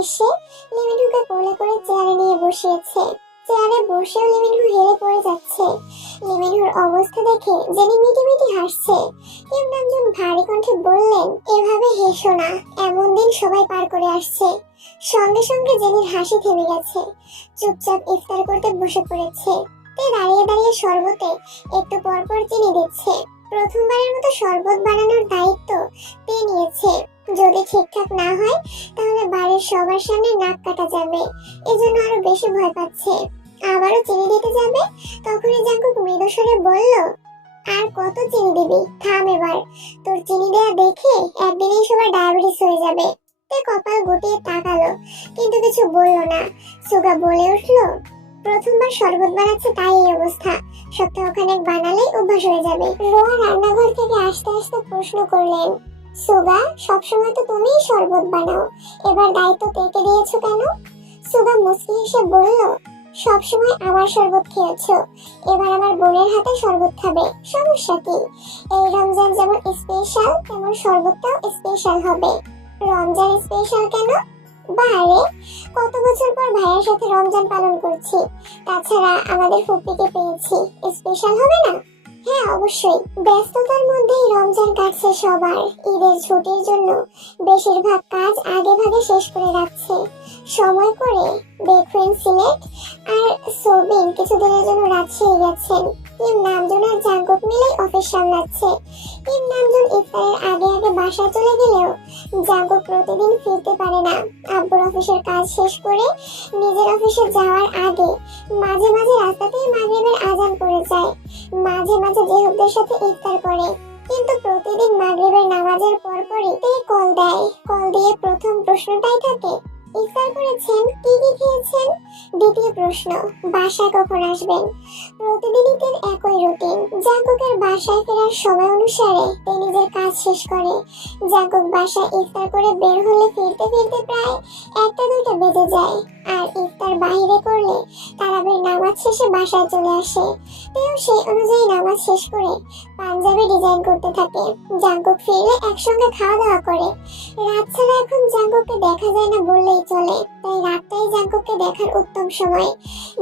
এসে লিমিনহুকে কোলে করে চেয়ারে নিয়ে বসিয়েছে। চেয়ারে বসেও লিমিনহু হেলে পড়ে যাচ্ছে। লিমিনহুর অবস্থা দেখে জেনি মিটিমিটি হাসছে। কিম নামজুন ভারী কণ্ঠে বললেন, এভাবে হেসো না, এমন দিন সবাই পার করে আসছে। সঙ্গে সঙ্গে জেনির হাসি থেমে গেছে। চুপচাপ ইফতার করতে বসে পড়েছে। তে দাঁড়িয়ে দাঁড়িয়ে শরবতে একটু পর পর চিনি দিচ্ছে। প্রথমবারের মতো শরবত বানানোর দায়িত্ব তে নিয়েছে। যদি ঠিকঠাক না হয় তাহলে বাড়ির সবার সামনে নাক কাটা যাবে। এজন্য আরো বেশি ভয় পাচ্ছে। আবারও চিনি দিতে যাবে, তখনই জাঙ্কুক মৃদুস্বরে বলল, আর কত চিনি দিবি, থাম এবার। তোর চিনি দেয়া দেখে একদিনেই সবার ডায়াবেটিস হয়ে যাবে। তে কপাল গুটিয়ে তাকালো, কিন্তু কিছু বলল না। সুগা বলে উঠল, প্রথমবার শরবত বানাচ্ছে তাই এই অবস্থা, সপ্তাহখানেক বানালেই অভ্যাস হয়ে যাবে। রোয়া রান্নাঘর থেকে আসতে আসতে প্রশ্ন করলেন, সুগা, সবসময় তো তুমিই শরবত বানাও, এবার দায়িত্ব তেকে দিয়েছো কেন? সুগা মুচকি হেসে বলল, সবসময় আমার শরবত খেয়েছো, এবার আমার বোনের হাতে শরবত খাবে, সমস্যা কি? এই রমজান যেমন স্পেশাল তেমন শরবতটাও স্পেশাল হবে। রমজান স্পেশাল কেন? বারে, কত বছর পর ভাইয়ের সাথে রমজান পালন করছি, তাছাড়া আমাদের ফুপিকে পেয়েছি, স্পেশাল হবে না? হ্যাঁ অবশ্যই। ব্যস্ততার মধ্যেই রমজান কাটছে সবার। ঈদের ছুটির জন্য বেশিরভাগ কাজ আগে ভাগে শেষ করে রাখছে। সময় করে বেখুয়েন সিলেট আর সোবিন কিছুদিনের জন্য রাজশাহী গেছেন। কিম নামজুন আর জাঙ্কুক মিলে অফিস সামলাচ্ছে। কিম নামজুন ইফতারের আগে আগে বাসায় চলে গেলেও জাঙ্কুক প্রতিদিন ফিরতে পারে না। আব্বুর অফিসের কাজ শেষ করে নিজের অফিসে যাওয়ার আগে মাঝে মাঝে রাস্তাতেই মাগরিবের আজান পড়ে যায়। মাঝে মাঝে জেহুবদের সাথে ইফতার করে, কিন্তু প্রতিদিন মাগরিবের নামাজের পরপরই তে কল দেয়। কল দিয়ে প্রথম প্রশ্নটাই থাকে, ইফতার করেছেন, কি কি খেয়েছেন? দ্বিতীয় প্রশ্ন, বাসায় কখন আসবেন? প্রতিদিনই তের একই রুটিন। জাঙ্কুকের বাসায় ফেরার সময় অনুসারে তে নিজের কাজ শেষ করে। জাঙ্কুক বাসায় ইফতার করে বের হলে ফিরতে ফিরতে প্রায় 1টা 2টা বেজে যায়। আর ইফতার বাইরে করলে তারাবির নামাজ শেষে বাসায় চলে আসে। তেও সেই অনুযায়ী নামাজ শেষ করে পাঞ্জাবি ডিজাইন করতে থাকে। জাঙ্কুক ফিরলে একসঙ্গে খাওয়া দাওয়া করে। রাত ছাড়া এখন জাঙ্কুককে দেখা যায় না বললেই চলে, তাই রাতটাই জাঙ্কুককে দেখার উত্তম সময়।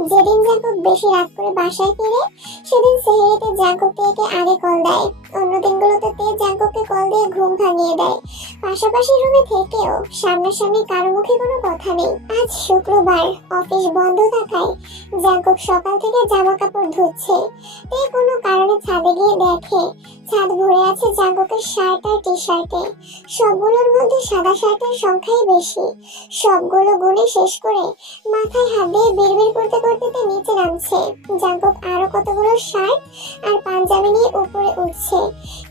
যেদিন জাঙ্কুক বেশি রাত করে বাসায় ফিরে সেদিন সেহরিতে জাঙ্কুককে একে আগে কল দেয়। অন্য দিনগুলোতে তে জাঙ্কুককে কল দিয়ে ঘুম ভাঙিয়ে দেয়। পাশাপাশি রুমে থেকেও সামনাসামনি কারো মুখে কোনো কথা নেই। আজ শুক্রবার, অফিস বন্ধ থাকায় জাঙ্কুক সকাল থেকে জামা কাপড় ধুচ্ছে। তে কোনো কারণে ছাদে গিয়ে দেখে ছাদ ভরে আছে জাঙ্কুকের শার্ট আর টি শার্টে। সবগুলোর মধ্যে সাদা শার্টের সংখ্যাই বেশি। সবগুলো গুনে শেষ করে মাথায় হাত দিয়ে বিড়বিড় করতে করতে তে নিচে নামছে। জাঙ্কুক আরো কতগুলো শার্ট আর পাঞ্জাবি নিয়ে উপরে উঠছে।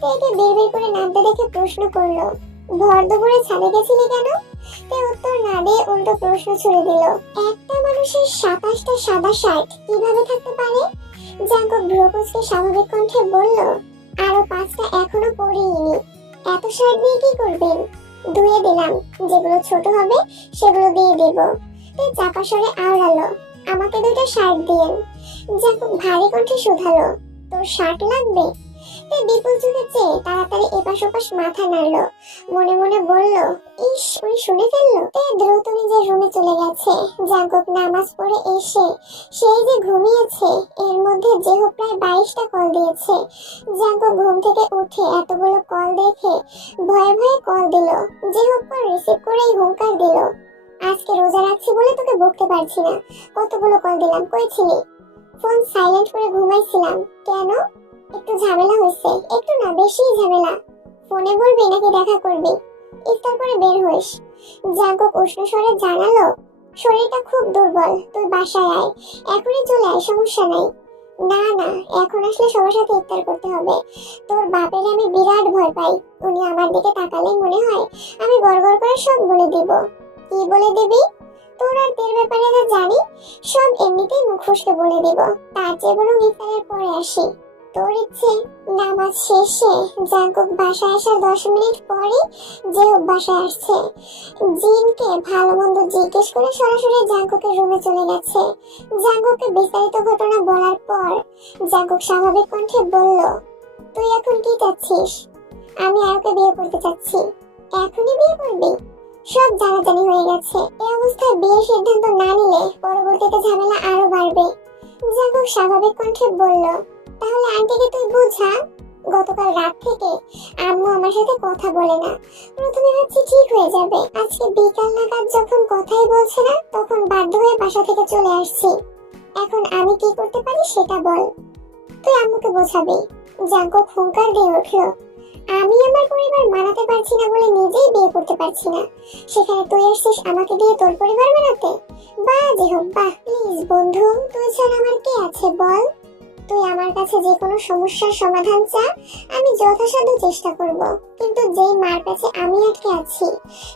তেকে বিড়বিড় করে নামতে দেখে প্রশ্ন করলো, ভর দুপুরে ছাদে গেছিলি কেন? তে উত্তর না দিয়ে উল্টো প্রশ্ন ছুড়ে দিল, একটা মানুষের 27টা সাদা শার্ট কিভাবে থাকতে পারে? জাঙ্কুক ভ্রুকুচকে স্বাভাবিক কণ্ঠে বলল, আরো 5টা এখনো পরিনি। এত শার্ট দিয়ে কি করবেন? ধুয়ে দিলাম, যেগুলো ছোট হবে সেগুলো দিয়ে দেব। তে চাপা স্বরে আওড়ালো, আমাকে 2টা শার্ট দিয়েন। জাঙ্কুক ভারী কণ্ঠে শুধালো, তোর শার্ট লাগবে? তে বিপুল চোখে চেয়ে তাড়াতাড়ি এপাশ ওপাশ মাথা নাড়লো। মনে মনে বলল, ইস, উনি শুনে ফেললো। তে দ্রুত নিজের রুমে চলে গেছে। জাঙ্কুক নামাজ পড়ে এসে সেই যে ঘুমিয়েছে, এর মধ্যে যেহু প্রায় 22টা কল দিয়েছে। জাঙ্কুক ঘুম থেকে উঠে এতগুলো কল দেখে ভয়ে ভয়ে কল দিল। যেহু কল রিসিভ করেই হুঙ্কার দিল, আজকে রোজা রাখছি বলে তোকে বকতে পারছি না, কতগুলো কল দিলাম, কই ছিলি? ফোন সাইলেন্ট করে ঘুমাইছিলাম। কেন? একটু ঝামেলা হয়েছে। একটু না, বেশি ঝামেলা। ফোনে বলবি নাকি দেখা করবি? ইফতার করে বের হইস। জাঙ্কুক উষ্ণ স্বরে জানালো, শরীরটা খুব দুর্বল, তুই বাসায় আয়, এখনই চলে আয়, সমস্যা নাই। না না, এখন আসলে সবার সাথে ইফতার করতে হবে। তোর বাপের আমি বিরাট ভয় পাই। উনি আমার দিকে তাকালেই মনে হয় আমি গড়গড় করে সব বলে দিব। কি বলে দিবি? তোর আর তের ব্যাপারে যা জানি সব এমনিতেই মুখ ফুসকে বলে দিব। তার চেয়ে বরং ইফতারের পরে আসি। তোর ইচ্ছে। নামাজ শেষে জাঙ্কুক বাসায় আসার 10 মিনিট পরে যেহব বাসায় আসছে। জিনকে ভালো মন্দ জিজ্ঞেস করে সরাসরি জাঙ্কুকের রুমে চলে গেছে। জাঙ্কুককে বিস্তারিত ঘটনা বলার পর জাঙ্কুক স্বাভাবিক কণ্ঠে বলল, তুই এখন কি চাচ্ছিস? আমি আয়োকে বিয়ে করতে চাচ্ছি। এখনই বিয়ে করবি? সব জানাজানি হয়ে গেছে। এই অবস্থায় বিয়ের সিদ্ধান্ত না নিলে পরবর্তীতে ঝামেলা আরো বাড়বে। জাঙ্কুক স্বাভাবিক কণ্ঠে বলল, তাহলে আন্টিকে তুই বোঝা। গতকাল রাত থেকে আম্মু আমার সাথে কথা বলে না। প্রথমে ভাবছি ঠিক হয়ে যাবে, আজকে বিকাল নাগাদ যখন কথাই বলছে না তখন বাধ্য হয়ে বাসা থেকে চলে আসছি। এখন আমি কি করতে পারি সেটা বল। তুই আম্মুকে বোঝাবি। জাঙ্কুক হুঙ্কার দিয়ে উঠল, আমি আমার পরিবার মানাতে পারছি না বলে নিজেই বিয়ে করতে পারছি না, সেখানে তুই আসছিস আমাকে দিয়ে তোর পরিবার বানাতে? বাজে হোক বাহ। প্লিজ বন্ধু, তুই ছাড়া আমার কে আছে বল। তুই আমার কাছে যে কোনো সমস্যার সমাধান চা, আমি যথাসাধ্য চেষ্টা করব, কিন্তু যেই মার কাছে আমি আটকে আছি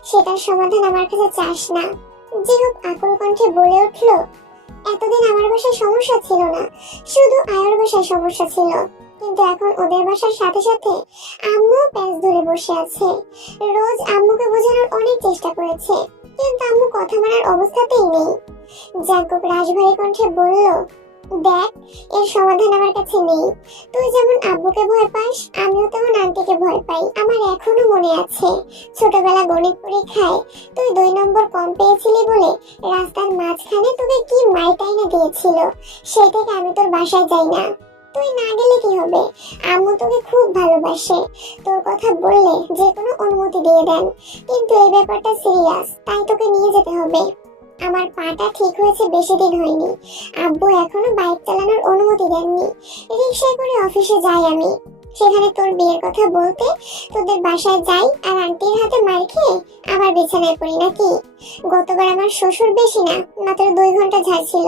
সেটার সমাধান আমার কাছে চাস না। জিহুক আকুল কণ্ঠে বলে উঠল, এতদিন আমার বাসায় সমস্যা ছিল না, শুধু আয়ের বাসায় সমস্যা ছিল, কিন্তু এখন ওদের বাসার সাথে সাথে আম্মু প্যাঁচ ধরে বসে আছে। রোজ আম্মুকে বোঝানোর অনেক চেষ্টা করেছে, কিন্তু আম্মু কথা মানার অবস্থাতেই নেই। জাঙ্কুক রাশভারী কণ্ঠে বলল, দেখ, এর সমাধান আমার কাছে নেই। তুই যেমন আব্বুকে ভয় পাস, আমিও তেমন আন্টিকে ভয় পাই। আমার এখনো মনে আছে ছোটবেলা গণিত পরীক্ষায় তুই 2 নম্বর কম পেয়েছিলি বলে রাস্তার মাঝখানে তোকে কি মাইটাই না দিয়েছিল, সেই থেকে আমি তোর বাসায় যাই না। তুই না গেলে কি হবে, আম্মু তোকে খুব ভালোবাসে, তোর কথা বললে যে কোনো অনুমতি দিয়ে দেন, কিন্তু এই ব্যাপারটা সিরিয়াস, তাই তোকে নিয়ে যেতে হবে। আমার পাটা ঠিক হয়েছে বেশি দিন হয়নি, আব্বু এখনো বাইক চালানোর অনুমতি দেননি। রিকশায় করে অফিসে যাই আমি, সেখানে তোর বিয়ের কথা বলতে তোদের বাসায় যাই আর আন্টির হাতে মার খেয়ে আবার বিছানায় পড়ি নাকি? গতবার আমার শ্বশুর বেশি না মাত্র 2 ঘন্টা ঝাড়ছিল,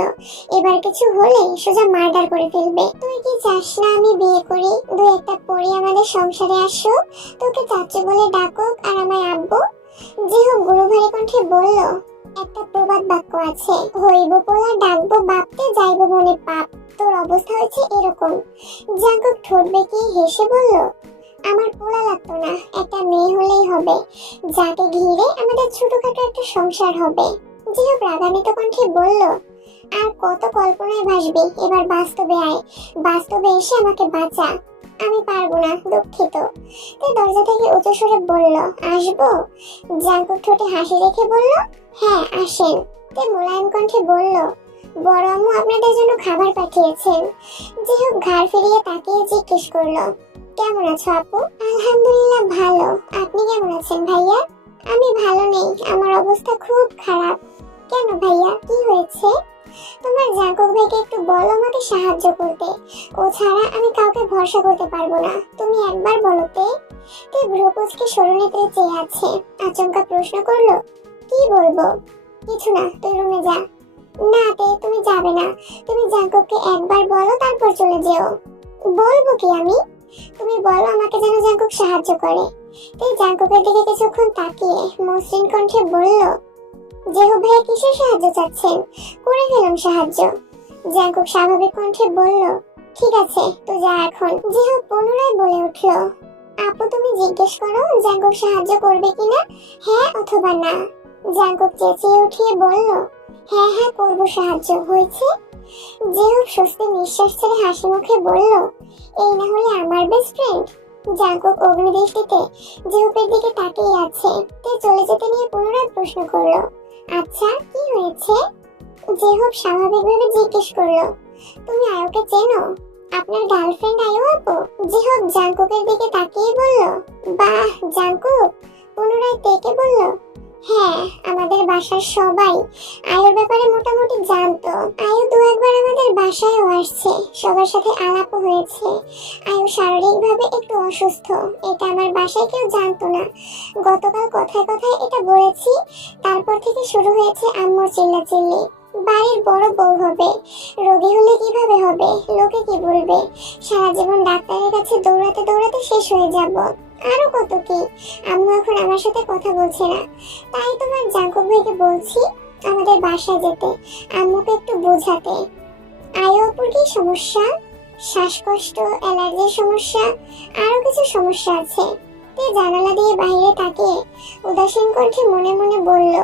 এবার কিছু হলে সোজা মার্ডার করে ফেলবে। তুই কি চাস না আমি বিয়ে করি, 2 একটা পরে আমাদের সংসারে আসো, তোকে চাচু বলে ডাকুক আর আমায় আব্বু? জিহু গুরুভারী কণ্ঠে বলল, একটা প্রবাদ বাক্য আছে, হইব পোলা ডাকবো বাপতে যাইব মনে পাপ। তোর অবস্থা হয়েছে এরকম। জাঙ্কুক ঠোঁট বেঁকিয়ে হেসে বলল, আমার পোলা লাগতো না, একটা মেয়ে হলেই হবে, যাকে ঘিরে আমাদের ছোটখাটো একটা সংসার হবে। জিহু রাগান্বিত কণ্ঠে বলল, আর কত কল্পনায় ভাসবি, এবার বাস্তবে আয়, বাস্তবে এসে আমাকে বাঁচা। আমি পারবো না, দুঃখিত। তে দরজা থেকে উঁচু স্বরে বলল, আসবো? জাঙ্কুক ঠোঁটে হাসি রেখে বলল, হ্যাঁ আসেন। তে মোলায়েম কণ্ঠে বলল, বড় আম্মু আপনাদের জন্য খাবার পাঠিয়েছেন। জিহুক ঘাড় ফিরিয়ে তাকিয়ে জিজ্ঞেস করলো, কেমন আছো আপু? আলহামদুলিল্লাহ ভালো, আপনি কেমন আছেন ভাইয়া? আমি ভালো নেই, আমার অবস্থা খুব খারাপ। কেন ভাইয়া, কি হয়েছে? তোমার জাঙ্কুক ভাইকে একটু বলো আমাকে সাহায্য করতে, ও ছাড়া আমি কাউকে ভরসা করতে পারবো না, তুমি একবার বলো। তে ভ্রুকুচকে সরুনেত্রে চেয়ে আছে, আচমকা প্রশ্ন করলো, কি বলবো? কিছু না, তুই রুমে যা। না তে, তুমি যাবে না, তুমি জাঙ্কুককে একবার বলো তারপর চলে যেও। বলবো কি আমি? তুমি বলো আমাকে যেন জাঙ্কুক সাহায্য করে। তে জাঙ্কুকের দিকে কিছুক্ষণ তাকিয়ে মসৃণ কণ্ঠে বলল, জেহু ভাইয়া কিসের সাহায্য চাচ্ছেন, করে ফেলুন সাহায্য। জাঙ্কুক স্বাভাবিক কণ্ঠে বলল, ঠিক আছে তো যা এখন। জেহু পুনরায় বলে উঠল, আপু তুমি জিজ্ঞেস করো জাঙ্কুক সাহায্য করবে কিনা, হ্যাঁ অথবা না। জাঙ্কুক চেঁচিয়ে উঠিয়ে বলল, হ্যাঁ হ্যাঁ করবো সাহায্য, হয়েছে। জেহু স্বস্তি নিঃশ্বাস ছেড়ে হাসি মুখে বলল, এই না হলে আমার বেস্ট ফ্রেন্ড। জাঙ্কুক অগ্নিদৃষ্টিতে জেহুপের দিকে তাকিয়ে আছে। তে চলে যেতে নিয়ে পুনরায় প্রশ্ন করলো, আচ্ছা কি হয়েছে? জেহুপ স্বাভাবিকভাবে জিজ্ঞেস করলো, তুমি আয়োকে চেনো, আপনার গার্লফ্রেন্ড আয়ো আপু? জেহুপ জাঙ্কুকের দিকে তাকিয়ে বলল, বাহ জাঙ্কুক। পুনরায় তেকে বলল, হ্যাঁ আমাদের বাসার সবাই আয়োর ব্যাপারে মোটামুটি জানতো। আয়ু 2-একবার আমাদের বাসায়ও আসছে, সবার সাথে আলাপও হয়েছে। আয়ু শারীরিকভাবে একটু অসুস্থ, এটা আমার বাসায় কেউ জানতো না। গতকাল কথায় কথায় এটা বলেছি, তারপর থেকে শুরু হয়েছে আম্মুর চিল্লাচিল্লি। বাড়ির বড় বউ হবে, রোগী হলে কিভাবে হবে, লোকে কি বলবে, সারা জীবন ডাক্তারের কাছে দৌড়াতে দৌড়াতে শেষ হয়ে যাব। আরো কত কি। আম্মু এখন আমার সাথে কথা বলছে না, তাই তোমার জাঙ্কুক ভাইকে বলছি আমাদের বাসায় যেতে, আম্মুকে একটু বোঝাতে। আয়ু অপুর কি সমস্যা? শ্বাসকষ্ট, অ্যালার্জির সমস্যা, আরো কিছু সমস্যা আছে। তে জানালা দিয়ে বাইরে তাকিয়ে উদাসীন কণ্ঠে মনে মনে বলল,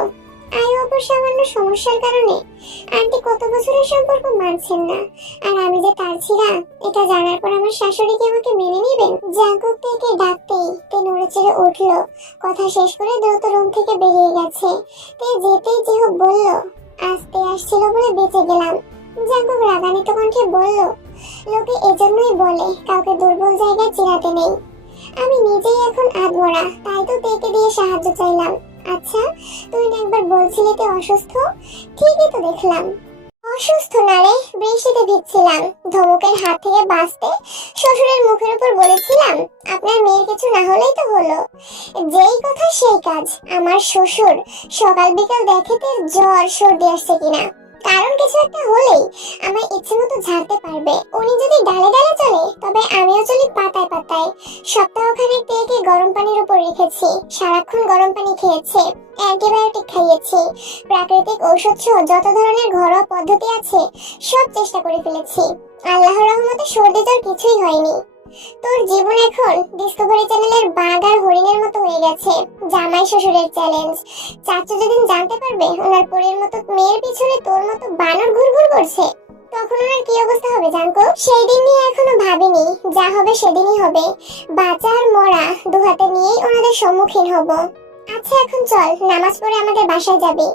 আয়ু অপর সামান্য সমস্যার কারণে আন্টি কত বছরের সম্পর্ক মানছেন না, আর আমি যে তার ছিঁড়া এটা জানার পর আমার শাশুড়ি কি আমাকে মেনে নেবেন? জাঙ্কুক থেকে ডাকতেই তে নড়ে চেড়ে উঠলো। কথা শেষ করে দ্রুত রুম থেকে বেরিয়ে গেছে। তে যেতেই জিহব বলল, আসতে আসছিল বলে বেঁচে গেলাম। জাঙ্কুক রাগান্বিত কণ্ঠে বলল, লোকে এজন্যই বলে কাউকে দুর্বল জায়গায় চিরাতে নেই। আমি নিজেই এখন আধমরা, তাই তো তেকে দিয়ে সাহায্য চাইলাম। আচ্ছা, তুই না একবার বলছিলি তে অসুস্থ? ঠিকই তো দেখলাম। অসুস্থ না রে, বৃষ্টিতে ভিজছিলাম। ধমকের হাত থেকে বাঁচতে শ্বশুরের মুখের উপর বলেছিলাম আপনার মেয়ের কিছু না হলেই তো হলো। যেই কথা সেই কাজ। আমার শ্বশুর সকাল বিকাল দেখে তে জ্বর সর্দি আসছে কিনা, কারণ কিছু একটা হলেই আমার ইচ্ছে মতো ঝাড়তে পারবে। উনি যদি ডালে ডালে চলে, তবে আমিও চলি পাতায় পাতায়। সপ্তাহখানেক তেকে গরম পানির উপর রেখেছি, সারাক্ষণ গরম পানি খেয়েছে, অ্যান্টিবায়োটিক খাইয়েছি, প্রাকৃতিক ঔষধ সহ যত ধরনের ঘরোয়া পদ্ধতি আছে সব চেষ্টা করে ফেলেছি। আল্লাহর রহমতে সর্দি জ্বর কিছুই হয়নি। তোর জীবন এখন ডিসকভারি চ্যানেলের বাঘ আর হরিণের মতো হয়ে গেছে। জামাই শ্বশুরের চ্যালেঞ্জ। চাচু যেদিন জানতে পারবে ওনার পরীর মতো মেয়ের পিছনে তোর মতো বানর ঘুরঘুর করছে, তখন ওনার কি অবস্থা হবে জানকো? সেই দিন নিয়ে এখনো ভাবিনি, যা হবে সেদিনই হবে। বাঁচা আর মরা দুহাতে নিয়েই ওনাদের সম্মুখীন হব। আচ্ছা এখন চল, নামাজ পড়ে আমাদের বাসায় যাবি।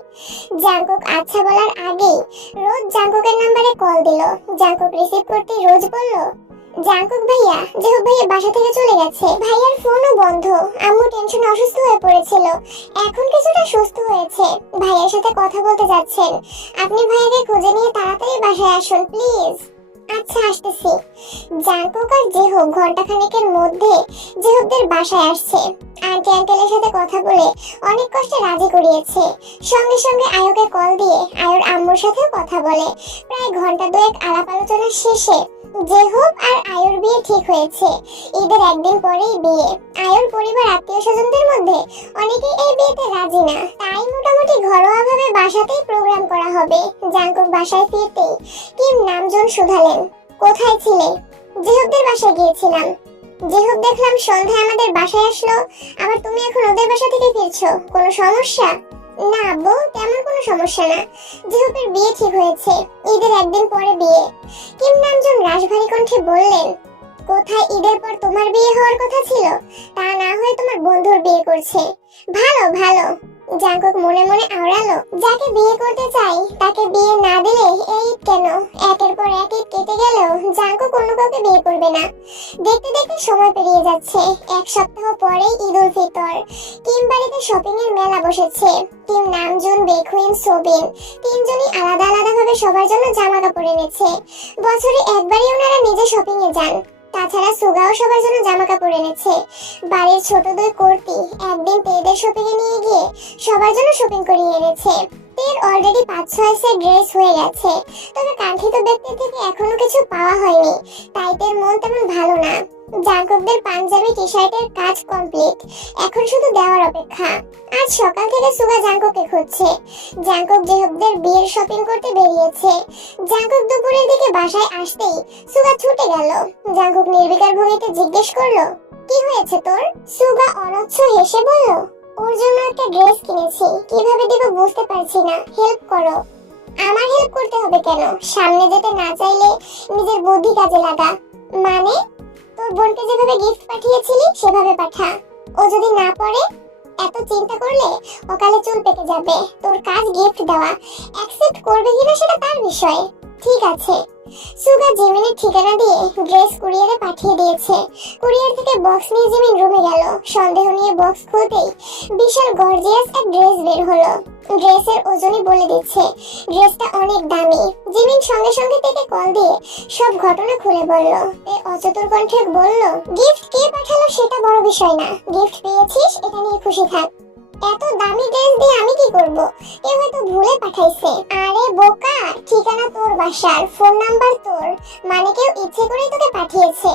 জাঙ্কুক আচ্ছা বলার আগেই রোজ জাঙ্কুকের নাম্বারে কল দিল। জাঙ্কুক রিসিভ করতে রোজ বলল, জাঙ্কুক ভাইয়া, জেহব ভাইয়া বাসা থেকে চলে গেছে। ভাইয়ার ফোনও বন্ধ। আম্মু টেনশনে অসুস্থ হয়ে পড়েছিল, এখন কিছুটা সুস্থ হয়েছে। ভাইয়ার সাথে কথা বলতে যাচ্ছেন। আপনি ভাইয়াকে খুঁজে নিয়ে তাড়াতাড়ি বাসায় আসুন প্লিজ। আচ্ছা আসতেছি। জাঙ্কুক আর জেহব ঘন্টাখানেকের মধ্যে জেহবদের বাসায় আসছে। আন্টি আঙ্কেলের সাথে কথা বলে অনেক কষ্টে রাজি করিয়েছে। সঙ্গে সঙ্গে আয়ুকে কল দিয়ে আয়ুর আম্মুর সাথেও কথা বলে। প্রায় ঘন্টা দুয়েক আলাপ আলোচনা শেষে জেহব আর আয়ুর বিয়ে ঠিক হয়েছে। ঈদের একদিন পরেই বিয়ে। আয়ুর পরিবার আত্মীয় স্বজনদের মধ্যে অনেকেই এই বিয়েতে রাজি না, তাই মোটামুটি ঘরোয়াভাবে বাসাতেই প্রোগ্রাম করা হবে। জাঙ্কুক বাসায় ফিরতেই কিম নামজন শুধালেন, কোথায় ছিলে? জেহবদের বাসায় গিয়েছিলাম। জেহব দেখলাম সন্ধ্যায় আমাদের বাসায় আসলো, আবার তুমি এখন ওদের বাসা থেকে ফিরছো, কোনো সমস্যা? না আব্বু, তেমন কোনো সমস্যা না। জেহবের বিয়ে ঠিক হয়েছে, ঈদের একদিন পরে বিয়ে। কিম নামজন রাশভারী কণ্ঠে বললেন, কোথায় ঈদের পর তোমার বিয়ে হওয়ার কথা ছিল? তা না হয়ে তোমার বন্ধুর বিয়ে করছে। ভালো ভালো। জাঙ্কুক মনে মনে আওড়ালো, যাকে বিয়ে করতে চাই তাকে বিয়ে না দিলে এই কেন একের পর এক ঈদ কেটে গেলেও জাঙ্কুক অন্য কাউকে বিয়ে করবে না। দেখতে দেখতে সময় পেরিয়ে যাচ্ছে। এক সপ্তাহ পরেই ঈদ উল ফিতর। কিম বাড়িতে শপিং এর মেলা বসেছে। কিম নামজুন, বেখুইন, সোবিন তিনজনই আলাদা আলাদা ভাবে সবার জন্য জামা কাপড় এনেছে। বছরে একবারই ওনারা নিজে শপিং এ যান। তাছাড়া সুগাও সবার জন্য জামা কাপড় এনেছে। বাড়ির ছোট দুই কর্তি একদিন তেদের শপিং এ নিয়ে গিয়ে সবার জন্য শপিং করিয়ে এনেছে। তের অলরেডি 5-6 সেট ড্রেস হয়ে গেছে, তবে কাঙ্ক্ষিত ব্যক্তি থেকে এখনো কিছু পাওয়া হয়নি, তাই তের মন তেমন ভালো না। জাঙ্কুকদের পাঞ্জাবি টি শার্টের কাজ কমপ্লিট, এখন শুধু দেওয়ার অপেক্ষা। আজ সকাল থেকে সুগা জাঙ্কুককে খুঁজছে। জাঙ্কুক জেহবদের বিয়ের শপিং করতে বেরিয়েছে। জাঙ্কুক দুপুরের দিকে বাসায় আসতেই সুগা ছুটে গেল। জাঙ্কুক নির্বিকার ভঙ্গিতে জিজ্ঞেস করলো, কি হয়েছে তোর? সুগা অনচ্ছ হেসে বলল, ওর জন্য একটা ড্রেস কিনেছি, কিভাবে দিব বুঝতে পারছি না, হেল্প করো। আমার হেল্প করতে হবে কেন? সামনে যেতে না চাইলে নিজের বুদ্ধি কাজে লাগা। মানে? তোর বোনকে যেভাবে গিফট পাঠিয়েছিলি সেভাবে পাঠা। ও যদি না পড়ে? এত চিন্তা করলে অকালে চুল পেকে যাবে। তোর কাজ গিফট দেওয়া, অ্যাকসেপ্ট করবে কিনা সেটা তার বিষয়। ঠিক আছে। সুগা জিমিনের ঠিকানা দিয়ে ড্রেস কুরিয়ারে পাঠিয়ে দিয়েছে। কুরিয়ার থেকে বক্স নিয়ে জিমিন রুমে গেল। সন্দেহ নিয়ে বক্স খুলতেই বিশাল গর্জিয়াস এক ড্রেস বের হলো। ড্রেসের ওজনই বলে দিচ্ছে ড্রেসটা অনেক দামি। জিমিন সঙ্গে সঙ্গে থেকে কল দিয়ে সব ঘটনা খুলে বলল। এ অচতুর কণ্ঠে বলল, গিফট কে পাঠালো সেটা বড় বিষয় না, গিফট পেয়েছিস এটা নিয়ে খুশি থাক। এত দামি ড্রেস দিয়ে আমি কি করব? কেউ হয়তো ভুলে পাঠাইছে। আরে বোকা, ঠিকানা তোর বাসার, ফোন নাম্বার তোর, মানে কেউ ইচ্ছে করেই তোকে পাঠিয়েছে।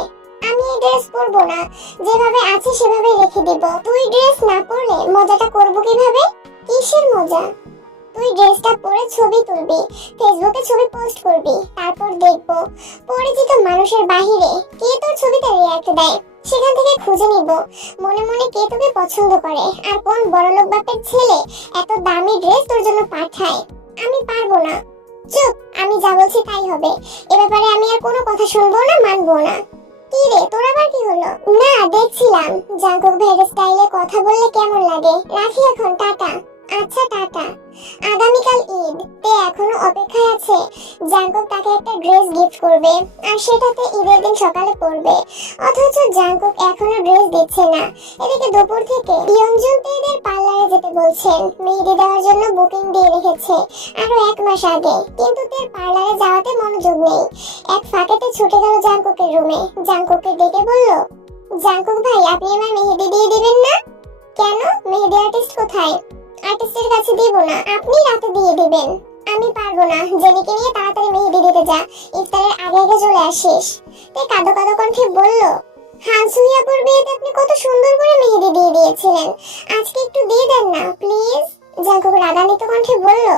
আমি এই ড্রেস পরবো না, যেভাবে আছে সেভাবে রেখে দেব। তুই ড্রেস না পরলে মজাটা করব কিভাবে? কিসের মজা? তুই ড্রেসটা পরে ছবি তুলবি, ফেসবুকে ছবি পোস্ট করবি, তারপর দেখবো পরিচিত মানুষের বাহিরে কে তোর ছবিতে রিঅ্যাক্ট দেয়। সেখান থেকে খুঁজে নিব মনে মনে কে তোকে পছন্দ করে আর কোন বড়লোক বাপের ছেলে এত দামি ড্রেস তোর জন্য পাঠায়। আমি পারবো না। চুপ, আমি যা বলছি তাই হবে। এ ব্যাপারে আমি আর কোনো কথা শুনবো না, মানবো না। কি রে, তোর আবার কি হলো? না, দেখছিলাম জাঙ্কুক ভাইয়ের স্টাইলে কথা বললে কেমন লাগে। রাখি এখন, টাটা। আচ্ছা, টাটা। আগামীকাল ঈদ, তে এখনো অপেক্ষায় আছে জাঙ্কুক তাকে একটা ড্রেস গিফট করবে আর সেটাতে ঈদের দিন সকালে পরবে। অথচ জাঙ্কুক এখনো ড্রেস দিচ্ছে না। এদিকে দুপুর থেকে ইয়ংজুন তেদের পার্লারে যেতে বলছেন। মেহেদি দেওয়ার জন্য বুকিং দিয়ে রেখেছে আরো 1 মাস আগে, কিন্তু তের পার্লারে যাওয়াতে মনোযোগ নেই। এক ফাঁকেতে ছুটে গেল জাঙ্কুকের রুমে। জাঙ্কুককে ডেকে বলল, জাঙ্কুক ভাই, আপনি আমার মেহেদি দিয়ে দিবেন না? কেন, মেহেদি আর্টিস্ট কোথায়? আর্টিস্টের কাছে দিব না, আপনি রাতে দিয়ে দিবেন। আমি পারবো না, জেনিকে নিয়ে তাড়াতাড়ি মেহেদি দিতে যা, ইফতারের আগে আগে চলে আসিস। তে কাঁদো কাঁদো কণ্ঠে বলল, হানসুইয়াপুর বিয়েতে আপনি কত সুন্দর করে মেহেদি দিয়ে দিয়েছিলেন, আজকে একটু দিয়ে দেন না প্লিজ। জাঙ্কুক রাগান্বিত কণ্ঠে বলল,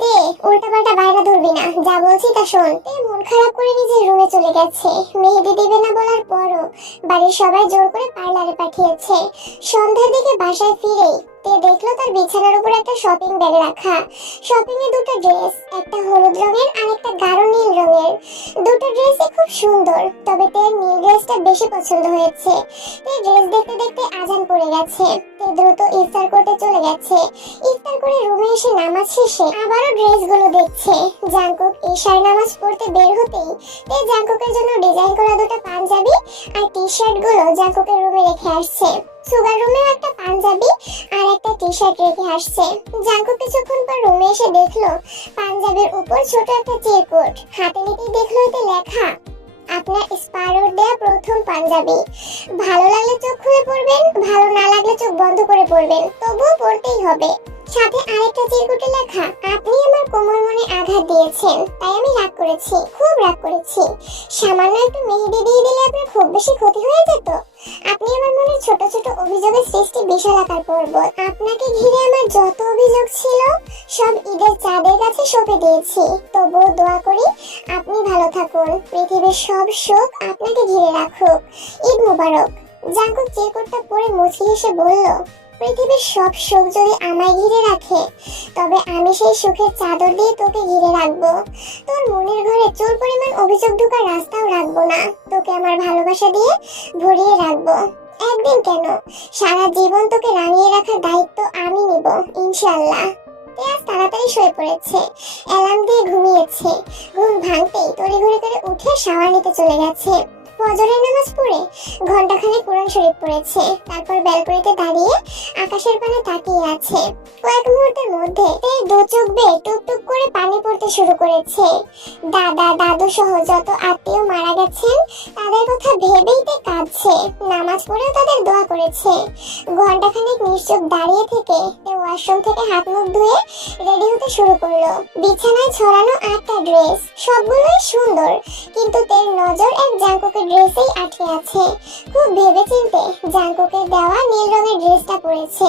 তে উল্টাপাল্টা বাইরে ধরবি না, যা বলছি তা শোন। তে মন খারাপ করে নিজের রুমে চলে গেছে। মেহেদি দিবে না বলার পরও বাড়ির সবাই জোর করে পার্লারে পাঠিয়েছে। সন্ধ্যার দিকে বাসায় ফিরেই তে দেখলো তার বিছানার উপর একটা শপিং ব্যাগ রাখা। শপিং এ দুটো ড্রেস, একটা হলুদ রঙের আর একটা গাঢ় নীল রঙের। দুটো ড্রেসই খুব সুন্দর, তবে তের নীল ড্রেসটা বেশি পছন্দ হয়েছে। তে ড্রেস দেখতে দেখতে আজান পড়ে গেছে। তে দ্রুত ইফতার করতে চলে গেছে। ইফতার করে রুমে এসে নামাজ শেষে আবারও ড্রেসগুলো দেখছে। জাঙ্কুক ঈশার নামাজ পড়তে বের হতেই তে জাঙ্কুকের জন্য ডিজাইন করা দুটো পাঞ্জাবি আর টি শার্ট গুলো জাঙ্কুকের রুমে রেখে আসছে। সুগার রুমেও একটা পাঞ্জাবি আর একটা টি শার্ট রেখে আসছে। জাঙ্কুক কিছুক্ষণ পর রুমে এসে দেখলো পাঞ্জাবির উপর ছোট একটা চিরকুট। হাতে নিতেই দেখলো এতে লেখা, আপনার স্পারোর দেয়া প্রথম পাঞ্জাবি। ভালো লাগলে চোখ খুলে পড়বেন, ভালো না লাগলে চোখ বন্ধ করে পড়বেন, তবুও পড়তেই হবে। সাথে আরেকটা চিরকুটে লেখা, আপনি আমার কোমল মনে আঘাত দিয়েছেন, তাই আমি রাগ করেছি, খুব রাগ করেছি। সামান্য একটু মেহেদি দিয়ে দিলে আপনার খুব বেশি ক্ষতি হয়ে যেত। আপনি আমার মনে ছোট ছোট অভিযোগের সৃষ্টি বিশাল আকার পর্বত। আপনাকে ঘিরে আমার যত অভিযোগ ছিল সব ঈদের চাঁদের কাছে সঁপে দিয়েছি। তবুও দোয়া করি আপনি ভালো থাকুন, পৃথিবীর সব সুখ আপনাকে ঘিরে রাখুক। ঈদ মোবারক। জাঙ্কুক চিরকুটটা পরে মুচকি হেসে বলল, পৃথিবীর সব সুখ যদি আমায় ঘিরে রাখে, তবে আমি সেই সুখের চাদর দিয়ে তোকে ঘিরে রাখবো। তোর মনের ঘরে চুল পরিমাণ অভিযোগ ঢোকার রাস্তাও রাখবো না। তোকে আমার ভালোবাসা দিয়ে ভরিয়ে রাখবো। একদিন কেন, সারা জীবন তোকে রাঙিয়ে রাখার দায়িত্ব আমি নিব, ইনশাআল্লাহ। আজ তাড়াতাড়ি শুয়ে পড়েছে, অ্যালার্ম দিয়ে ঘুমিয়েছে। ঘুম ভাঙতেই তড়িঘড়ি করে উঠে শাওয়ার নিতে চলে গেছে। ফজরের নামাজ পড়ে ঘন্টাখানেক কোরআন শরীফ পড়েছে। তারপর ব্যালকনিতে দাঁড়িয়ে আকাশের পানে তাকিয়ে আছে। কয়েক মুহূর্তের মধ্যে তার দু চোখ বেয়ে টুকটুক করে পানি পড়তে শুরু করেছে। দাদা দাদু সহ যত আত্মীয় মারা গেছেন তাদের কথা ভেবেই তে কাঁদছে। নামাজ পড়েও তাদের দোয়া করেছে। ঘন্টাখানেক নিশ্চুপ দাঁড়িয়ে থেকে তে ওয়াশরুম থেকে হাত মুখ ধুয়ে রেডি হতে শুরু করলো। বিছানায় ছড়ানো 8টা ড্রেস, সবগুলোই সুন্দর, কিন্তু তের নজর এক জাঙ্কুকের ড্রেসেই আটকে আছে। খুব ভেবেচিন্তে জাঙ্কুকের দেওয়া নীল রঙের ড্রেসটা পরেছে,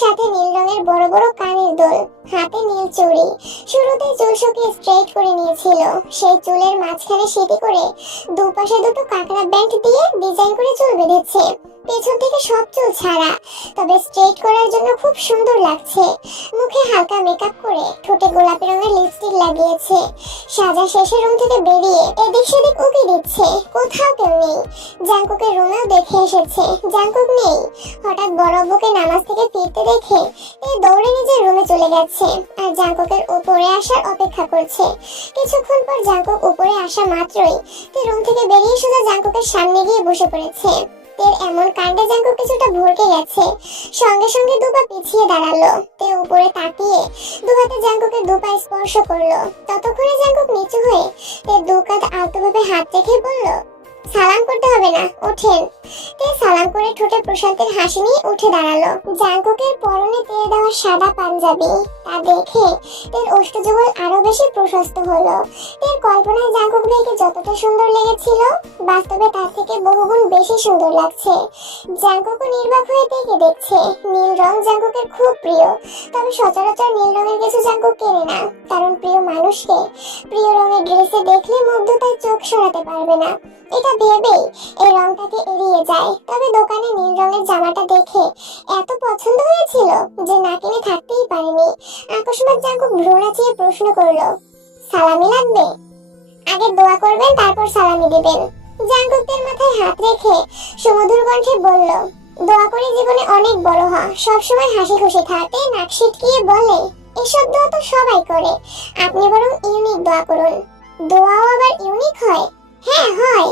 সাথে নীল রঙের বড় বড় কানের দুল, হাতে নীল চুড়ি। শুরুতে চুল শুকিয়ে স্ট্রেট করে নিয়েছিল। সেই চুলের মাঝখানে সেটি করে দুপাশে দুটো কাঁকড়া ব্যান্ড দিয়ে ডিজাইন করে চুল বেঁধেছে। পেছন থেকে সব চুল ছাড়া, তবে স্ট্রেট করার জন্য খুব সুন্দর লাগছে। মুখে হালকা মেকআপ করে ঠোঁটে গোলাপি রঙের লিপস্টিক লাগিয়েছে। সাজা শেষে রুম থেকে বেরিয়ে এদিক সেদিক উকি দিচ্ছে, কোথাও কেউ নেই। জাঙ্কুকের রুমেও দেখে এসেছে, জাঙ্কুক নেই। হঠাৎ বড় আব্বুকে নামাজ থেকে ফিরতে দেখে দৌড়ে নিজের রুমে চলে গেছে আর জাঙ্কুকের উপরে আসার অপেক্ষা করছে। কিছুক্ষণ পর জাঙ্কুক উপরে আসা মাত্রই রুম থেকে বেরিয়ে সোজা জাঙ্কুকের সামনে গিয়ে বসে পড়েছে। তের এমন কাণ্ডে জাঙ্কুক কিছুটা ভরকে গেছে, সঙ্গে সঙ্গে দুপা পিছিয়ে দাঁড়ালো। তে উপরে তাকিয়ে দুহাতে জাঙ্কুকের দুপা স্পর্শ করলো। ততক্ষণে জাঙ্কুক নিচু হয়ে তে দু কাঁধ আলতোভাবে হাত রেখে বলল, সালাম করতে হবে না, ওঠেন। তে সালাম করে ঠোঁটে প্রশান্তির হাসি নিয়ে উঠে দাঁড়ালো। জাঙ্কুকের পরনে তেল দেওয়া সাদা পাঞ্জাবি, তা দেখে তের ওষ্ঠযুগল আরো বেশি প্রশস্ত হলো। তের কল্পনায় জাঙ্কুক ভাইকে যতটা সুন্দর লেগেছিল, বাস্তবে তার থেকে বহুগুণ বেশি সুন্দর লাগছে। জাঙ্কুকও নির্বাক হয়ে তেকে দেখছে। নীল রং জাঙ্কুকের খুব প্রিয়, তবে সচরাচর নীল রঙের কিছু জাঙ্কুক কেনে না, কারণ প্রিয় মানুষকে প্রিয় রঙের ড্রেসে দেখলে মুগ্ধতায় চোখ সরাতে পারবে না। এটা ভেবেই এই রংটাকে এড়িয়ে যায়। তবে দোকানে নীল রঙের জামাটা দেখে এত পছন্দ হয়েছিল যে না কিনে থাকতেই পারেনি। আকস্মাৎ জাঙ্কুক ভ্রু নাচিয়ে প্রশ্ন করলো, সালামি লাগবে? আগে দোয়া করবেন, তারপর সালামি দিবেন। জাঙ্কুকের মাথায় হাত রেখে সুমধুর কণ্ঠে বলল, দোয়া করে জীবনে অনেক বড় হ, সবসময় হাসি খুশি থাকতে। নাক সিটকিয়ে বলে, এসব দোয়া তো সবাই করে, আপনি বরং ইউনিক দোয়া করুন। দোয়াও আবার ইউনিক হয়? হ্যাঁ হয়।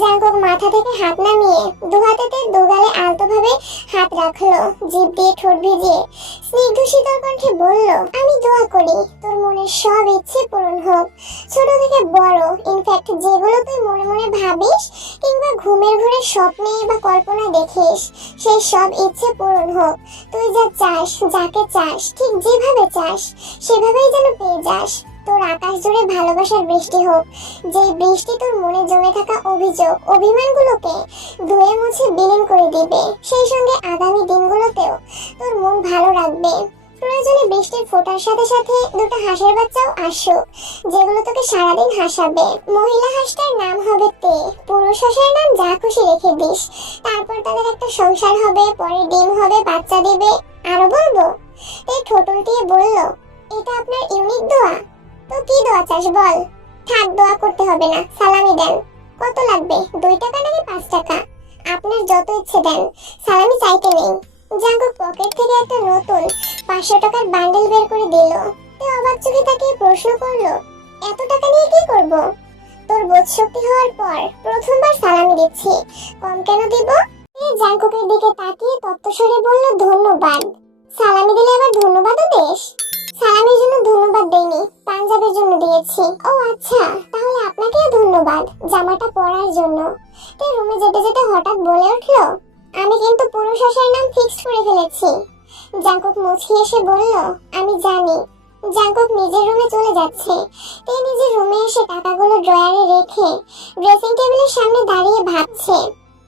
জাঙ্কুক মাথা থেকে হাত নামিয়ে দু হাতেতে দুগালে আলতোভাবে হাত রাখলো, জিভ দিয়ে ঠোঁট ভিজিয়ে স্নিগ্ধ শীতল কণ্ঠে বলল, আমি দোয়া করি তোর মনের সব ইচ্ছে পূরণ হোক, ছোট থেকে বড়। ইনফ্যাক্ট যেগুলো তুই মনে মনে ভাবিস কিংবা ঘুমের ঘরে স্বপ্নে বা কল্পনা দেখিস, সেই সব ইচ্ছে পূরণ হোক। তুই যা চাস, যাকে চাস, ঠিক যেভাবে চাস সেভাবেই যেন পেয়ে যাস। তোর আকাশ জুড়ে ভালোবাসার বৃষ্টি হোক, যে বৃষ্টি তোর মনে জমে থাকা অভিযোগ, অভিমানগুলোকে ধুয়ে মুছে বিলীন করে দিবে। সেই সঙ্গে আগামী দিনগুলোতেও তোর মন ভালো রাখবে। প্রয়োজনে বৃষ্টির ফোঁটার সাথে সাথে দুটো হাঁসের বাচ্চাও আসুক, যেগুলো তোকে সারাদিন হাসাবে। মহিলা হাঁসটার নাম হবে তে, পুরুষ হাঁসের নাম যা খুশি রেখে দিস। তারপর তাদের একটা সংসার হবে, পরে ডিম হবে, বাচ্চা দিবে। আরো বলবো? তে ঠোঁট উল্টিয়ে বলল, এটা আপনার ইউনিক দোয়া? তো কি দোয়া চাস বল? থাক, দোয়া করতে হবে না, সালামি দেন। কত লাগবে, 2 টাকা নাকি 5 টাকা? আপনার যত ইচ্ছে দেন, সালামি চাইতে নেই। জাঙ্কুক পকেট থেকে একটা নতুন 500 টাকার বান্ডেল বের করে দিল। তো অবাক চোখে তাকিয়ে প্রশ্ন করলো, এত টাকা নিয়ে কি করব? তোর বোধ শক্তি হওয়ার পর প্রথমবার সালামি দিচ্ছি, কম কেন দিব? জাঙ্কুকের দিকে তাকিয়ে তত্ত্বস্বরে বলল, ধন্যবাদ। সালামি দিলে আবার ধন্যবাদও দেশ? সালামির জন্য ধন্যবাদ দেইনি, পাঞ্জাবের জন্য দিয়েছি। ও আচ্ছা, তাহলে আপনাকেও ধন্যবাদ জামাটা পরার জন্য। তাই রুমে যেতে যেতে হঠাৎ বলে উঠলো, আমি কিন্তু পুরুষ হাঁসের নাম ফিক্সড করে ফেলেছি। জাঙ্কুক মুচকি এসে বলল, আমি জানি। জাঙ্কুক নিজের রুমে চলে যাচ্ছে। তাই নিজের রুমে এসে টাকাগুলো ড্রয়ারে রেখে ড্রেসিং টেবিলের সামনে দাঁড়িয়ে ভাবছে,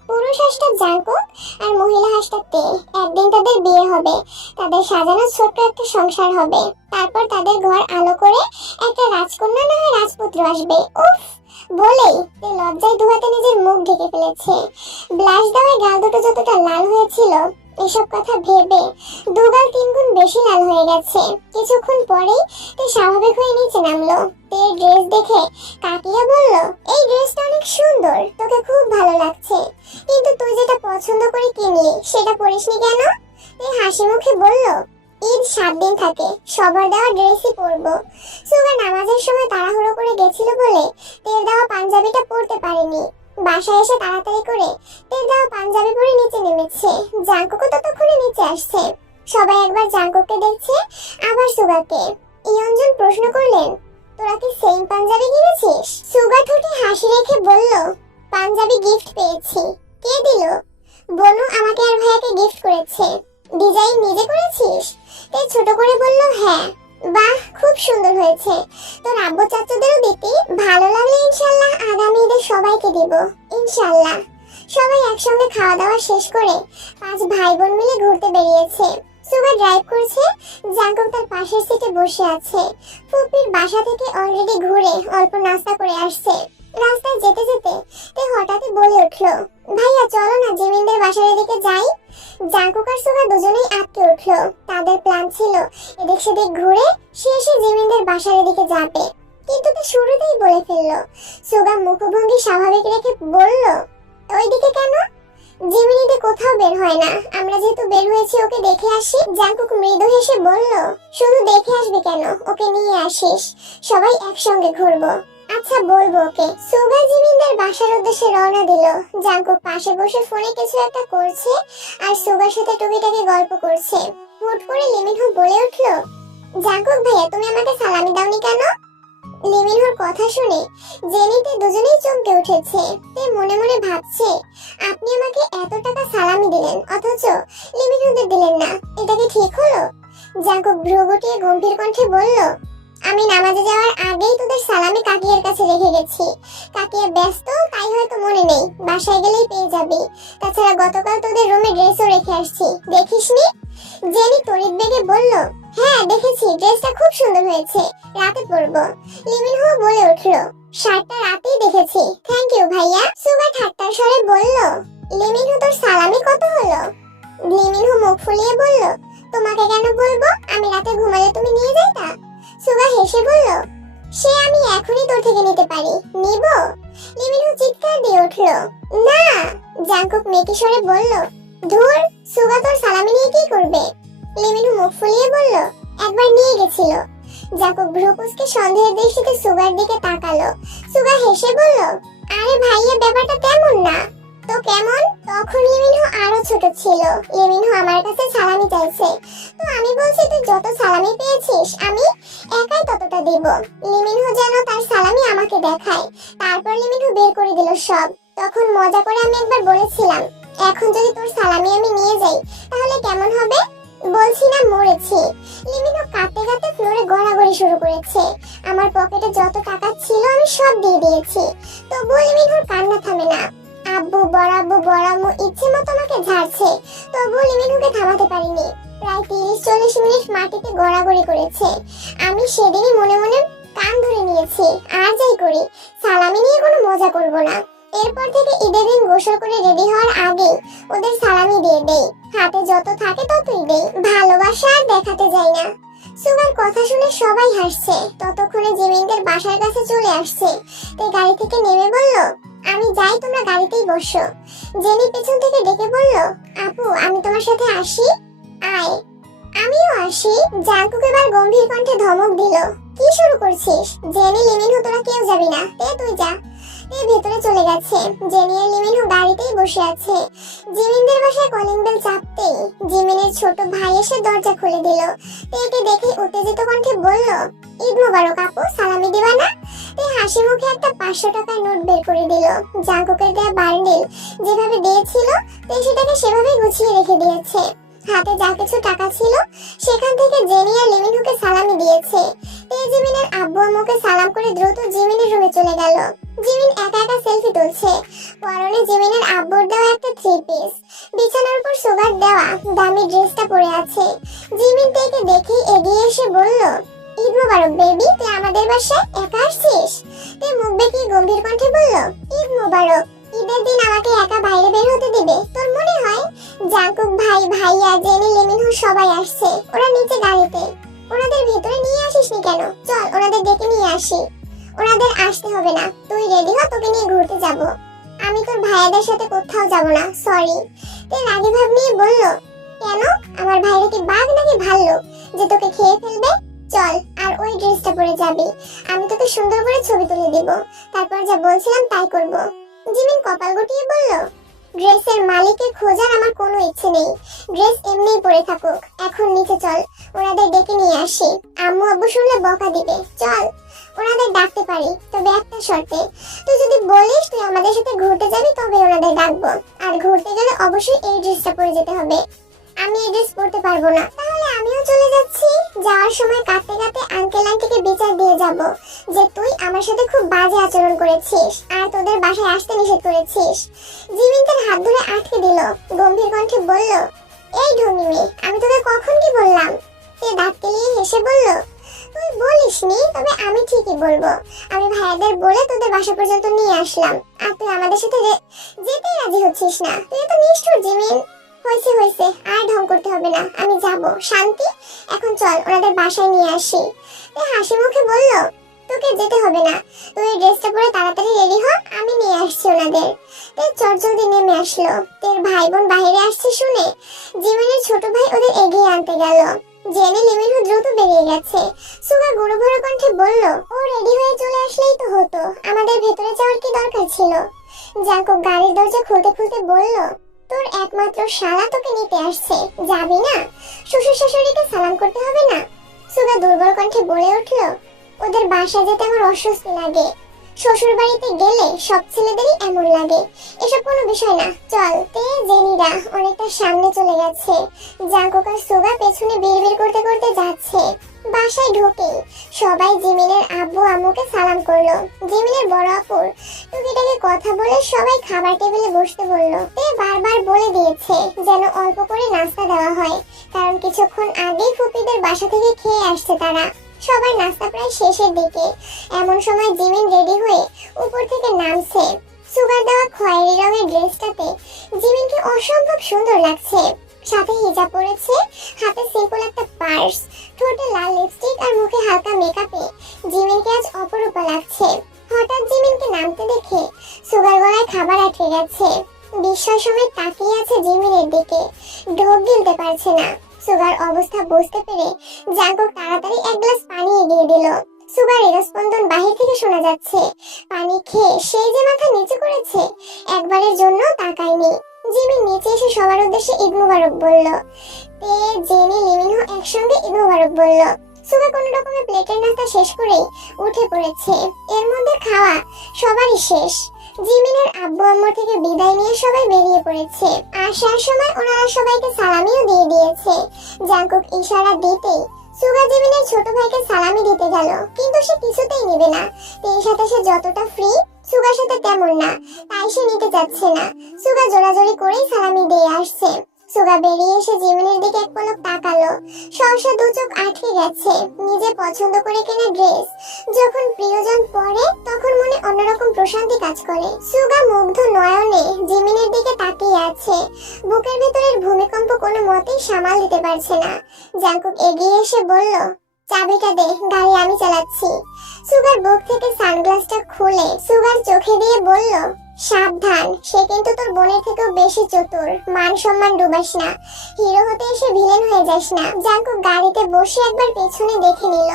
পুরুষ হাঁসটা জাঙ্কুক আর মহিলা হাঁসটা তে। একদিন তাদের বিয়ে হবে, তাদের সাজানো ছোট্ট একটা সংসার হবে। তারপর তাদের ঘর আলো করে একটা রাজকন্যা না হয় রাজপুত্র আসবে। উফ, বলেই তে লজ্জায় দুহাতে নিজের মুখ ঢেকে ফেলেছে। ব্লাশ দেওয়ায় গাল দুটো যতটা লাল হয়েছিল, এসব কথা ভেবে দুগাল 3 গুণ বেশি লাল হয়ে গেছে। কিছুক্ষণ পরেই তে স্বাভাবিক হয়ে নিচে নামলো। তে ড্রেস দেখে কাকিয়া বলল, এই ড্রেসটা অনেক সুন্দর, তোকে খুব ভালো লাগছে। কিন্তু তুই যেটা পছন্দ করে কিনলি সেটা পরিসনি কেন? তে হাসি মুখে বলল, ঈদ 7 দিন থাকে, সবার দেওয়া ড্রেসই পরবো। সুগা নামাজের সময় তাড়াহুড়ো করে গেছিল বলে তের দেওয়া পাঞ্জাবিটা পরতে পারেনি। বাসায় এসে তাড়াতাড়ি করে তের দেওয়া পাঞ্জাবি পরে নিচে নেমেছে। জাঙ্কুকও ততক্ষণে নিচে আসছে। সবাই একবার জাঙ্কুককে দেখছে, আবার সুগাকে। ইয়ঞ্জন প্রশ্ন করলেন, তোরা কি সেম পাঞ্জাবি কিনেছিস? সুগা ঠোঁটে হাসি রেখে বলল, পাঞ্জাবি গিফট পেয়েছি। কে দিল? বনু আমাকে আর ভাইয়াকে গিফট করেছে। ডিজাইন নিজে করেছিস? তাই ছোট করে বলল, হ্যাঁ। বাহ, খুব সুন্দর হয়েছে। তোর আব্বু চাচাদেরও দিতে, ভালো লাগলে ইনশাআল্লাহ আগামী ঈদে সবাইকে দিব ইনশাআল্লাহ। সবাই একসঙ্গে খাওয়া দাওয়া শেষ করে 5 ভাই বোন মিলে ঘুরতে বেরিয়েছে। সুগা ড্রাইভ করছে, জাঙ্কুক তার পাশের সিটে বসে আছে। ফুপির বাসা থেকে অলরেডি ঘুরে অল্প নাস্তা করে আসছে। রাস্তায় যেতে যেতে তে হঠাৎই বলে উঠলো, ভাইয়া চলো না জিমিনদের বাসার এদিকে যাই। জাঙ্কুক আর সুগা দুজনেই আটকে উঠলো। তাদের প্ল্যান ছিল এদিক সেদিক ঘুরে শেষে জিমিনদের বাসার এদিকে যাবে, কিন্তু তে শুরুতেই বলে ফেললো। সুগা মুখভঙ্গি স্বাভাবিক রেখে বলল, ওইদিকে কেন? জিমিনিতে কোথাও বের হয় না, আমরা যেহেতু বের হয়েছি ওকে দেখে আসি। জাঙ্কুক মৃদু হেসে বলল, শুধু দেখে আসবি কেন, ওকে নিয়ে আসিস, সবাই একসঙ্গে ঘুরবো। আচ্ছা বলবো ওকে। সুগা জিমিনদের বাসার উদ্দেশ্যে রওনা দিল। জাঙ্কুক পাশে বসে ফোনে কিছু একটা করছে আর সুগার সাথে টুকিটাকি গল্প করছে। হুট করে লিমিনহো বলে উঠলো, জাঙ্কুক ভাইয়া তুমি আমাকে সালামি দাওনি কেন? লিমিনহোর কথা শুনে জেনিতে দুজনেই চমকে উঠেছে। তে মনে মনে ভাবছে, আপনি আমাকে এত টাকা সালামি দিলেন অথচ লিমিনহোদের দিলেন না, এটা কি ঠিক হলো? জাঙ্কুক ভ্রু গুটিয়ে গম্ভীর কণ্ঠে বলল, আমি নামাজে যাওয়ার আগেই তোদের সালামি কাকিয়ার কাছে রেখে গেছি। কাকিয়া ব্যস্ত তাই হয়তো মনে নেই, বাসায় গেলেই পেয়ে যাবি। তাছাড়া গতকাল তোদের রুমে ড্রেসও রেখে আসছি, দেখিসনি? জেনি তড়িৎ বেগে বলল, হ্যাঁ দেখেছি, ড্রেসটা খুব সুন্দর হয়েছে, রাতে পরবো। লিমিনহো বলে উঠলো, শার্টটা রাতেই দেখেছি, থ্যাংক ইউ ভাইয়া। সুগা ঠাট্টার স্বরে বলল, লিমিনহু তোর সালামি কত হলো? লিমিনহু মুখ ফুলিয়ে বলল, তোমাকে কেন বলবো? আমি রাতে ঘুমালে তুমি নিয়ে যাইতা? সুগা হেসে বলল, সে আমি এখনই তোর থেকে নিতে পারি, নিব? লিমিনহু চিৎকার দিয়ে উঠল, না। জাঙ্কুক মেকি স্বরে বলল, ধুর, সুগা তোর সালামি নিয়ে কি করবে? লিমিনহু মুখ ফুলিয়ে বলল, একবার নিয়ে গেছিল। জাঙ্কুক ভ্রুকুচকে সন্দেহের দৃষ্টিতে সুগার দিকে তাকালো। সুগা হেসে বলল, আরে ভাইয়া, ব্যাপারটা তেমন না তো। কেমন? তখন লিমিনহু আরো ছোট ছিল। লিমিনহু আমার কাছে সালামি চাইছে, তো আমি বলছি তুই যত সালামি পেয়েছিস আমি একাই ততটা দেব। লিমিনহু যেন তার সালামি আমাকে দেখায়। তারপর লিমিনহু বের করে দিল সব। তখন মজা করে আমি একবার বলেছিলাম, এখন যদি তোর সালামি আমি নিয়ে যাই তাহলে কেমন হবে? বলছি না মরেছি। লিমিনহু কাঁদতে কাঁদতে ফ্লোরে গড়াগড়ি শুরু করেছে। আমার পকেটে যত টাকা ছিল আমি সব দিয়ে দিয়েছি, তবুও লিমিনহুর কান্না থামে না। আব্বু, বড়াব্বু, বড়াম্মু ইচ্ছে মতো আমাকে ঝাড়ছে, তবুও লিমিনহুকে থামাতে পারিনি। প্রায় 30-40 মিনিট মাটিতে গড়াগড়ি করেছে। আমি সেদিনই মনে মনে কান ধরে নিয়েছি, আর যাই করি সালামি নিয়ে কোনো মজা করব না। এরপর থেকে ঈদের দিন গোসল করে রেডি হওয়ার আগে ওদের সালামি দিয়ে দেই। হাতে যত থাকে ততই দেই, ভালোবাসা আর দেখাতে যাই না। সুগার কথা শুনে সবাই হাসছে। ততক্ষণে জিমিনদের বাসার কাছে চলে আসছে। তাই গাড়ি থেকে নেমে বলল, আমি যাই, তোমরা গাড়িতেই বসো। জেনি পেছন থেকে ডেকে বলল, আপু আমি তোমার সাথে আসি? আয়। আমিও আসি। জাঙ্কুক এবার গম্ভীর কণ্ঠে ধমক দিল, কি শুরু করছিস? জেনি, লিমিনহু তোরা কেউ যাবি না, তুই যা। ভেতরে চলে গেছে। জেনি আর লিমিনহু গাড়িতেই বসে আছে। জিমিনদের বাসায় কলিং বেল চাপতেই জিমিনের ছোট ভাই এসে দরজা খুলে দিল। একে দেখে উত্তেজিত কণ্ঠে বলল, ঈদ মোবারক আপু, সালামি দিবা না? হাসি মুখে একটা 500 টাকার নোট বের করে দিল। জাঙ্কুকের দেয়া বান্ডিল যেভাবে দিয়েছিল সেটাকে সেভাবেই গুছিয়ে রেখে দিয়েছে। হাতে যা কিছু টাকা ছিল সেখান থেকে জেনি আর লিমিনহুকে সালামি দিয়েছে। জিমিনের আব্বু আম্মুকে সালাম করে দ্রুত জিমিনের রুমে চলে গেল। জিমিন একা একা সেলফি তুলছে। পরনে জিমিনের আব্বুর দেওয়া একটা 3 পিস, বিছানার উপর সুগার দেওয়া দামি ড্রেসটা পরে আছে। জিমিন তাকে দেখে এগিয়ে এসে বলল, ঈদ মোবারক বেবি, তুই আমাদের বাসায় একা আসছিস? মুখ বেঁকিয়ে গম্ভীর কণ্ঠে বলল, ঈদ মোবারক। ঈদের দিন আমাকে একা বাইরে বের হতে দিবে তোর মনে হয়? জাঙ্কুক ভাই, ভাইয়া, জেনি, লিমিনহু সবাই আসছে। ওরা নিচে গাড়িতে। ওনাদের ভেতরে নিয়ে আসিসনি কেন? চল ওনাদের ডেকে নিয়ে আসি। ওনাদের আসতে হবে না, তুই রেডি হ, তোকে নিয়ে ঘুরতে যাব। আমি তোর ভাইয়াদের সাথে কোথাও যাব না, সরি। রাগী ভাব নিয়ে বলল, কেন? আমার ভাইরা কি বাঘ নাকি ভাল্লুক যে তোকে খেয়ে ফেলবে? চল, আর ওই ড্রেসটা পরে যাবি। আমি তোকে সুন্দর করে ছবি তুলে দিব, তারপর যা বলছিলাম তাই করব। জিমিন কপাল গুটিয়ে বলল, ড্রেসের মালিককে খোঁজার আমার কোনো ইচ্ছে নেই। ড্রেস এমনিই পরে থাকুক। এখন নিচে চল, ওনাদের ডেকে নিয়ে আসি। আম্মু আব্বু শুনলে বকা দিবে। চল, ওনাদের ডাকতে পারি, তবে একটা শর্তে। তুই যদি বলিস তুই আমাদের সাথে ঘুরতে যাবি তবে ওনাদের ডাকবো। আর ঘুরতে গেলে অবশ্যই এই ড্রেসটা পরে যেতে হবে। আমি এই ড্রেস পরতে পারবো না। তাহলে আমিও চলে যাচ্ছি। যাওয়ার সময় কাঁদতে কাঁদতে আঙ্কেল আন্টিকে বিচার দিয়ে যাব যে তুই আমার সাথে খুব বাজে আচরণ করেছিস আর তোদের বাসায় আসতে নিষেধ করেছিস। জিমিন তার হাত ধরে আটকে দিল। গম্ভীর কণ্ঠে বলল, এই ঢঙ্গি মেয়ে, আমি তোকে কখন কি বললাম? সে দাঁত কেলিয়ে হেসে বলল, তুই বলিসনি, তবে আমি ঠিকই বলবো। আমি ভাইয়াদের বলে তোদের বাসা পর্যন্ত নিয়ে আসলাম, আর তুই আমাদের সাথে যেতেই রাজি হচ্ছিস না। তুই তো নিষ্ঠুর জিমিন। হয়েছে হয়েছে, আর ঢং করতে হবে না, আমি যাব। শান্তি, এখন চল ওনাদের বাসায় নিয়ে আসি। হাসি মুখে বলল, তোকে যেতে হবে না, তুই এই ড্রেসটা পরে তাড়াতাড়ি রেডি হ, আমি নিয়ে আসছি ওনাদের। চটজলদি নেমে আসলো। ভাই বোন বাইরে আসছে শুনে জিমিনের ছোট ভাই ওদের এগিয়ে আনতে গেল। জেনে লিমিনহু দ্রুত বেরিয়ে গেছে। সুগা গুরু ভরা কণ্ঠে বলল, ও রেডি হয়ে চলে আসলেই তো হতো, আমাদের ভেতরে যাওয়ার কি দরকার ছিল? জাঙ্কুক গাড়ির দরজা খুলতে খুলতে বলল, তোর একমাত্র শালা তোকে নিতে আসছে, যাবি না? শ্বশুর শাশুড়িকে সালাম করতে হবে না? সুগা দুর্বল কণ্ঠে বলে উঠল, ওদের বাসা যেতে আমার অস্বস্তি লাগে। শ্বশুর বাড়িতে গেলে সব ছেলেদেরই এমন লাগে। এসব কোনো বিষয় না, চল। জেনিরা অনেকটা সামনে চলে গেছে। জাঙ্কুক আর সুগা পেছনে বিড়বিড় করতে করতে যাচ্ছে। বাসায় ঢোকে সবাই জিমিনের আব্বু আম্মুকে সালাম করলো। জিমিনের বড় আপুর টুকিটাকি কথা বলে সবাই খাবার টেবিলে বসতে বললো। বারবার বলে দিয়েছে যেন অল্প করে নাস্তা দেওয়া হয়, কারণ কিছুক্ষণ আগেই ফুপিদের বাসা থেকে খেয়ে আসছে তারা। সবার নাস্তা প্রায় শেষের দিকে। এমন সময় জিমিন রেডি হয়ে উপর থেকে নামছে। সুগার দেওয়া খয়েরি রঙের ড্রেসটাতে জিমিনকে অসম্ভব সুন্দর লাগছে। সাথে হিজাব পরেছে, হাতে সিম্পল একটা পার্স, ঠোঁটে লাল লিপস্টিক আর মুখে হালকা মেকআপে জিমিনকে আজ অপরূপা লাগছে। হঠাৎ জিমিনকে নামতে দেখে সুগার গলায় খাবার আটকে গেছে। বিস্ময় সময় তাকিয়ে আছে জিমিনের দিকে, ঢোক গিলতে পারছে না। সুগার অবস্থা বুঝতে পেরে জাঙ্কুক তাড়াতাড়ি এক গ্লাস পানি এগিয়ে দিল। সুগার হৃদস্পন্দন বাহির থেকে শোনা যাচ্ছে। পানি খেয়ে সেই যে মাথা নিচু করেছে, একবারের জন্য তাকায়নি। জিমিন নিচে এসে সবার উদ্দেশ্যে ঈদ মুবারক বলল। তে, জেনি, লিমিনহো একসঙ্গে ঈদ মুবারক বলল। সুগা কোনো রকমের প্লেটের নাস্তা শেষ করেই উঠে পড়েছে। এর মধ্যে খাওয়া সবারই শেষ। জিমিনের আব্বু আম্মুর থেকে বিদায় নিয়ে সবাই বেরিয়ে পড়েছে। আসার সময় ওনারা সবাইকে সালামিও দিয়ে দিয়েছে। জাঙ্কুক ইশারা দিতেই সুগা জিমিনের ছোট ভাইকে সালামি দিতে গেল, কিন্তু সে কিছুতেই নেবে না। তের সাথে সে যতটা ফ্রি, সুগার সাথে তেমন না, তাই সে নিতে চাচ্ছে না। সুগা জোরাজোরি করেই সালামি দিয়ে আসছে। সুগা বেরিয়ে এসে জিমিনের দিকে এক পলক তাকালো। সহসা দু চোখ আটকে গেছে। নিজে পছন্দ করে কেনা ড্রেস যখন প্রিয়জন পরে, তখন মনে অন্যরকম প্রশান্তি কাজ করে। সুগা মুগ্ধ নয়নে জিমিনের দিকে তাকিয়ে আছে। বুকের ভেতরের ভূমিকম্প কোনো মতেই সামাল দিতে পারছে না। জাঙ্কুক এগিয়ে এসে বলল, চাবিটা দে, গাড়ি আমি চালাচ্ছি। সুগার বুক থেকে সানগ্লাসটা খুলে সুগার চোখে দিয়ে বলল, সাবধান, সে কিন্তু তোর বোনের থেকেও বেশি চতুর। মান সম্মান ডুবাস না, হিরো হতে এসে ভিলেন হয়ে যাস না। জাঙ্কুক গাড়িতে বসে একবার পেছনে দেখে নিল।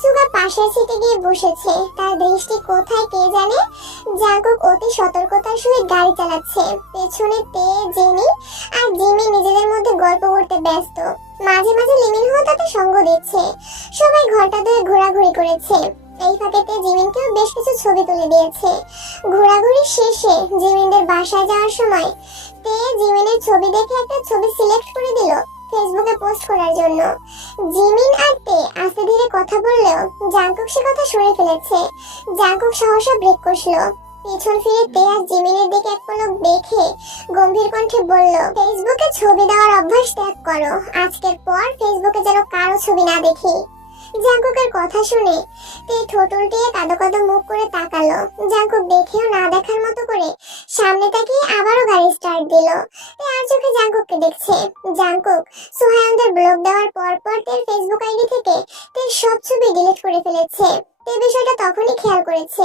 সুগা পাশের সিটে গিয়ে বসেছে, তার দৃষ্টি কোথায় কে জানে। জাঙ্কুক অতি সতর্কতার সহিত গাড়ি চালাচ্ছে। পেছনে তে, জেনি আর জিমি নিজেদের মধ্যে গল্প করতে ব্যস্ত। মাঝে মাঝে লিমিনহো তাতে সঙ্গ দিচ্ছে। সবাই ঘন্টা ধরে ঘোরাঘুরি করেছে। এই ফাঁকেতে জিমিনকেও বেশ কিছু ছবি তুলে দিয়েছে। ঘোরাঘুরি শেষে জিমিনদের বাসায় যাওয়ার সময় তে জিমিনের ছবি দেখে একটা ছবি সিলেক্ট করে দিল ফেসবুকে পোস্ট করার জন্য। জিমিন আর তে আস্তে ধীরে কথা বললেও জাঙ্কুক সে কথা শুনে ফেলেছে। জাঙ্কুক সহসা ব্রেক কষলো। পিছন ফিরে তে আর জিমিনের দিকে এক পলক দেখে গম্ভীর কণ্ঠে বলল, ফেসবুকে ছবি দেওয়ার অভ্যাস ত্যাগ করো। আজকের পর ফেসবুকে যেন কারো ছবি না দেখি। জাঙ্কুকের কথা শুনে তে ঠোঁট উল্টিয়ে কাঁদো কাঁদো মুখ করে তাকালো। জাঙ্কুক দেখেও না দেখার মতো করে সামনে তাকিয়ে আবারও গাড়ি স্টার্ট দিল। তে আর চোখে জাঙ্কুককে দেখছে। জাঙ্কুক সুহায়নদের ব্লক দেওয়ার পর তের ফেসবুক আইডি থেকে তের সব ছবি ডিলিট করে ফেলেছে। তে বিষয়টা তখনই খেয়াল করেছে,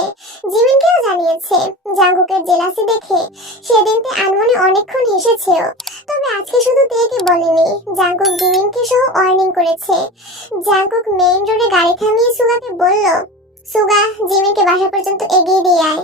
জিমিনকেও জানিয়েছে। জাঙ্কুকের জেলাসি দেখে সেদিন তে আনমনে অনেকক্ষণ হেসেছেও। তবে আজকে শুধু তেকে বলেনি, জাঙ্কুক জিমিনকে সহ ওয়ার্নিং করেছে। জাঙ্কুক মেইন রোডে গাড়ি থামিয়ে সুগাকে বলল, সুগা, জিমিনকে বাসা পর্যন্ত এগিয়ে দিয়ে আয়।